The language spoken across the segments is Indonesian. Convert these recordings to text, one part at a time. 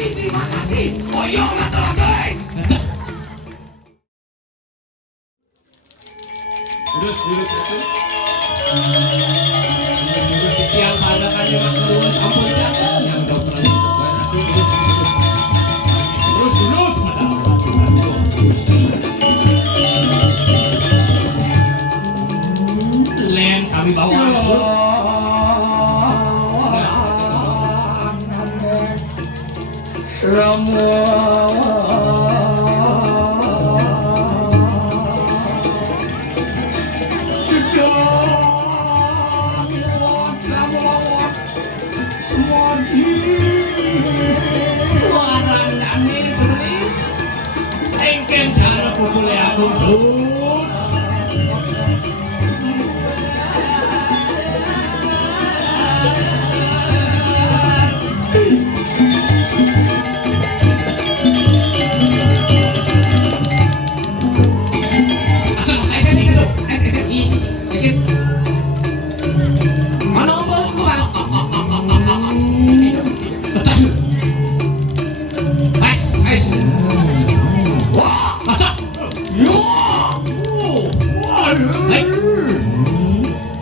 Terima kasih. Oyong atau guys. Duduk satu. Duduk kecil pada kali waktu lulus ampun siapa yang udah pernah dilakukan aku terus len kami bawa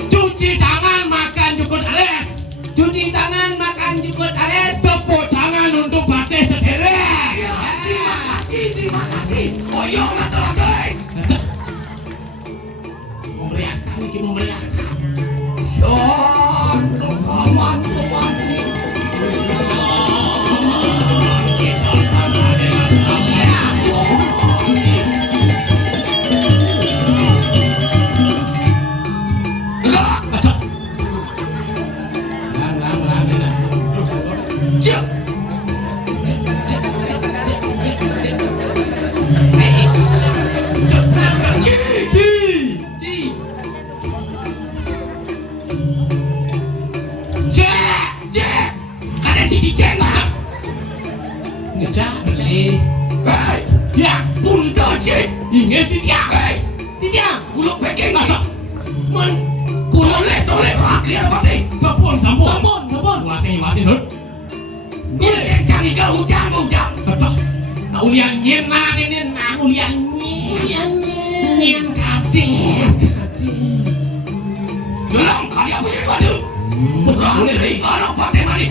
cuci tangan makan jukut ales. Cuci tangan makan jukut ales. Tepuk tangan untuk Batik Sederek. Terima kasih. Oyong atau guys. Memberiakan lagi memberiakan. Sama kita sama dengan sama.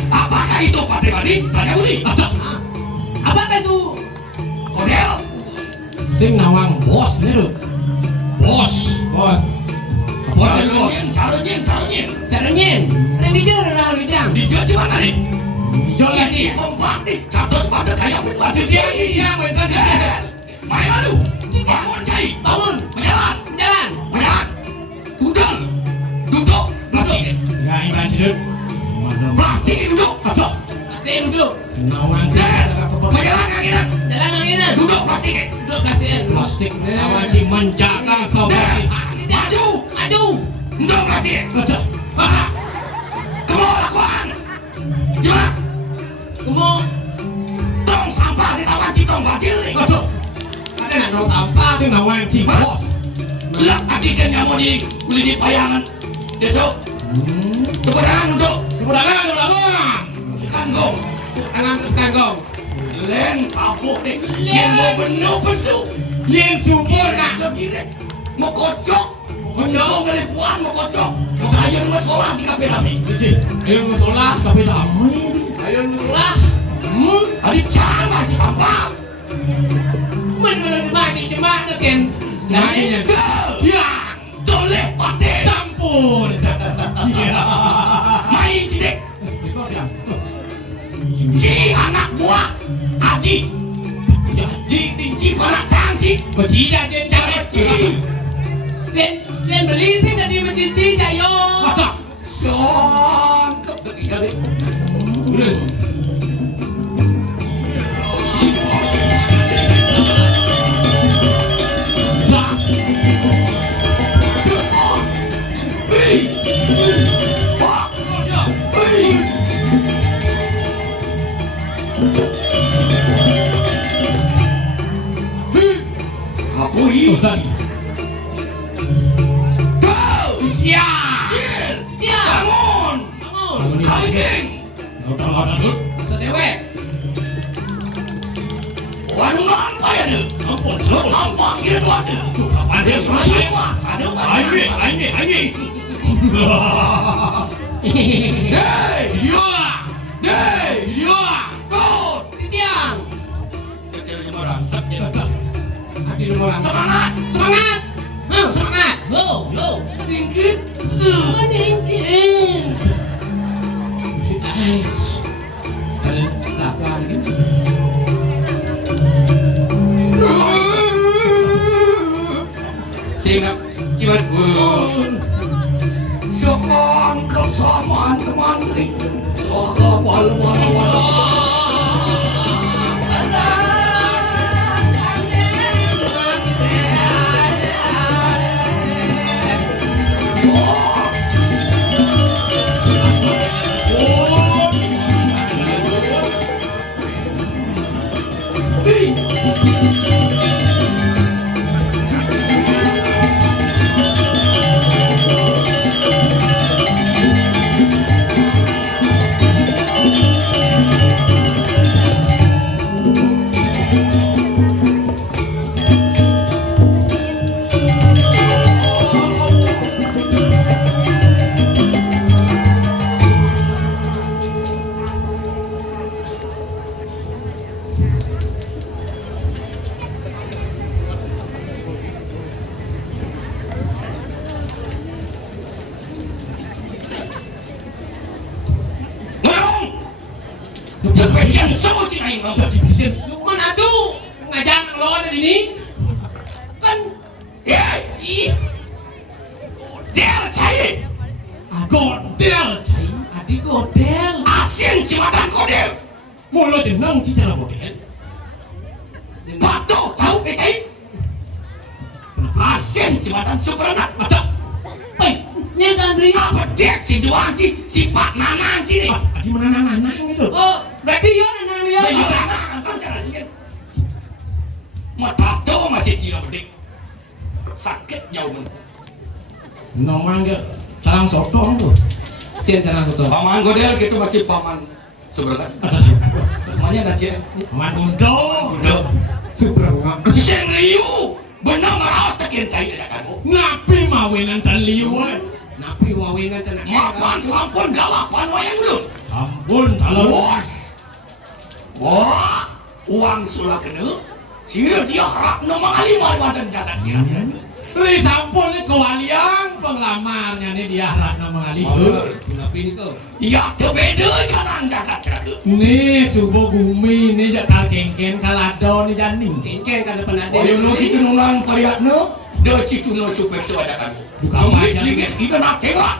Apakah itu Pak Badi? Tanya Budi. Apakah itu? Kodel. Sing nawang bos nih lo. Bos. Caranya. Ada di jauh lah lidang. Di jauh cuma nih. Jauh lagi. Kompak nih. Catos pada kayak buat dia. Main malu. Bangun cai. Bangun. Menjalan. Duduk. Ya iman hidup. Plastik duduk. Nawang jalan anginan. Duduk plastik. Plastik. Nawang menjaga kau. Maju. Duduk plastik. Kamu lakukan. Gimana? Kamu tong sampah di taman citong badiling. Ada nak tong sampah. Sing nawang cibos. Lah tadi kan kamu di payangan. Besok. Tepuk tangan duduk. Sekanggong. Len kapuk deh. Yang mau benuh pesu. Yang subur nak. Mau kocok. Menjauh dari puan mau kocok. Ayo masalah di kafe kami. Ayo masalah kafe kami. Ayo masalah. Adik cara di sampah. Mati cuma ken. Nah ini dia. Toleh pate. Sampun. Main cidek. Ji anak buah Haji. Ji anak canggih. Ji dan canggih. Dan beli sih dari mencinci cayo. Sontok ketiga deh. Terus. Tuhan. Go! Ya! Bangun! Kami Viking. Ada Sedewek. Waduh nampak ya tu. ampun selalu Nampak sih tu ada. ada Ada mas, ada mas. Anjing. Hey, Dia. hey, Dia. go. Tiang. Kecil orang, sakit. Adi nomor orang. Semangat. Semangat. Semangat. Yo. Singkit. Meningkin. Ais. Ada apa lagi? Singap. Iman. Sopan kesamaan teman Soka wal. Spesial semua cina ini mampu Bisa. Lukman atuh ngajak lawan di ini. Kan Ih, dia cai Godel. Adi godel. asin jembatan kodel. Mulut jeneng cicara model. Patok tahu cai asin jembatan superanak. Ada. Nyedan beli. Apa dia si doang si Pak Nanang sini. Adi menanang-nanang itu. Oh, berarti ya nang dia. Apa cara sih? Matato masih cina bedik. Sakit jauh mun. Nomang dia sarang sotong tuh. Cien cara soto. Paman kodel gitu masih paman superanak. Ada. Namanya nanti. Man undo. Udah. Suprangat. Seng liu benar maraos tekin cai ada kamu. Ngapi mawinan tan liwan. Napi wawengan tenang. Makan sampun galapan wayang lu. Ampun kalau Bos. Wah, uang sulah kena. Sia dia harap nama alimah badan jagat dia. Ri sampun ni kewalian penglamarnya ni dia harap nama Ali. Napi ni kau. Ya terbeda kadang jagat jaga. Ni subuh gumi ni jak kal kengken kalado ni janing. Kengken kan depan ada. Ayo nu kita nunang pariat nu. Dah citu nu supek sewada kamu. Duka apa aja. Lingit kita nak tengok.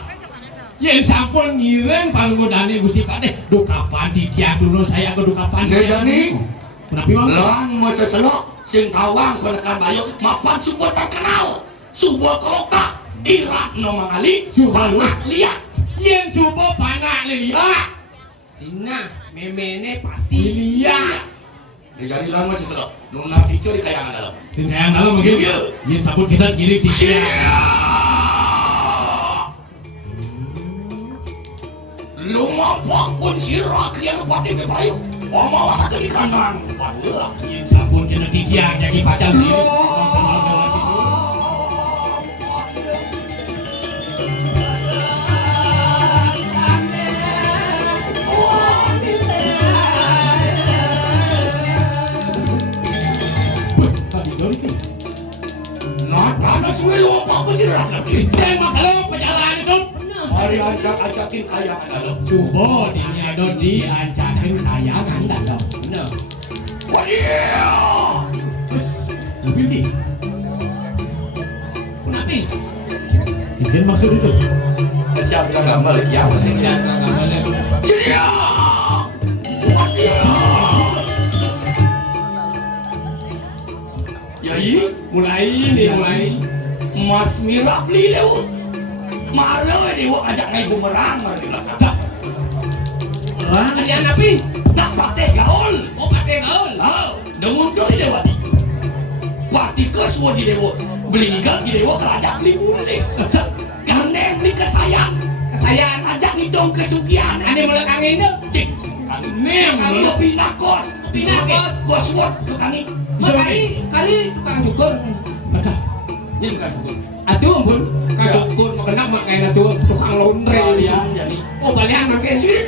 Yen sampun ngireng palunggodane Gusti Pakde. Dukapan di dia dulu saya ke dukapan. Ngejani. Kenapa bang? Lan masa selok sing tawang penekan bayo mapan subur terkenal. Subur keloka. Irak no mangali. Subur lu. Lihat. Yen subuh panak lilia. Sina memene pasti. Lilia. Ngejani lan masa selok. Nuna sico di kayangan dalam. Dan sayang dalam mungkin. Iya. Yen sampun kita giring di dia. Lumampak pun sirah kalian pati bebayu. Mama wasa ke kanan. Waduh. Yen sampun kita di dia jadi pacar sih. Kenal-kenal situ. Tadi dori kan? Nah, suwe lumampak pun sirah. Saya maklum perjalanan itu. Hari acak-acakin kayangan dalam. Subuh sini ada di ancakin kayangan dalam. Benar. Waduh. Mobil ni. Kenapa? Itu maksud itu. Siap kita gambar ya masih. Siapa gambarnya? Ceria. Waduh. Yai, Mulai. Mas Mira beli lewat. Marah dia ajak naik bumerang marah di belakang. Orang Kalian napi? Nak pakai gaul. Oh, pakai gaul. Oh, dah muncul di lewat ni. Pasti kesuai di lewat. Beli ikan di lewat kerajaan beli bulik. Karena beli kesayang. Kesayaan. Ajak hitong kesugihan. Ane mulai kangin itu. Cik. Nem, Kami lo. pindah kos. Pindah kos. Bos wot kami. Kali tukang cukur. Maka, Ini bukan cukup. Atuh ampun. Kang cukur makan makan atuh tukang laundry. Kalian jadi. Oh balian makan sih.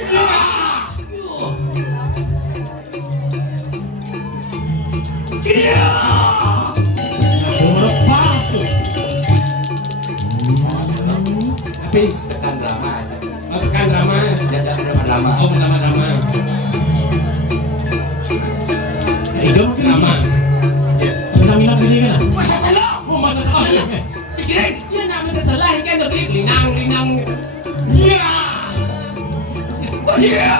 lepas tuh. Tapi Sekan drama aja. masukkan drama. Tidak drama-drama. Oh drama. Itu drama. Sudah bilang ini kan? Masa salah. Oh masa salah. Di sini. Ya nak masa salah kan tapi linang. Ya. Kau dia.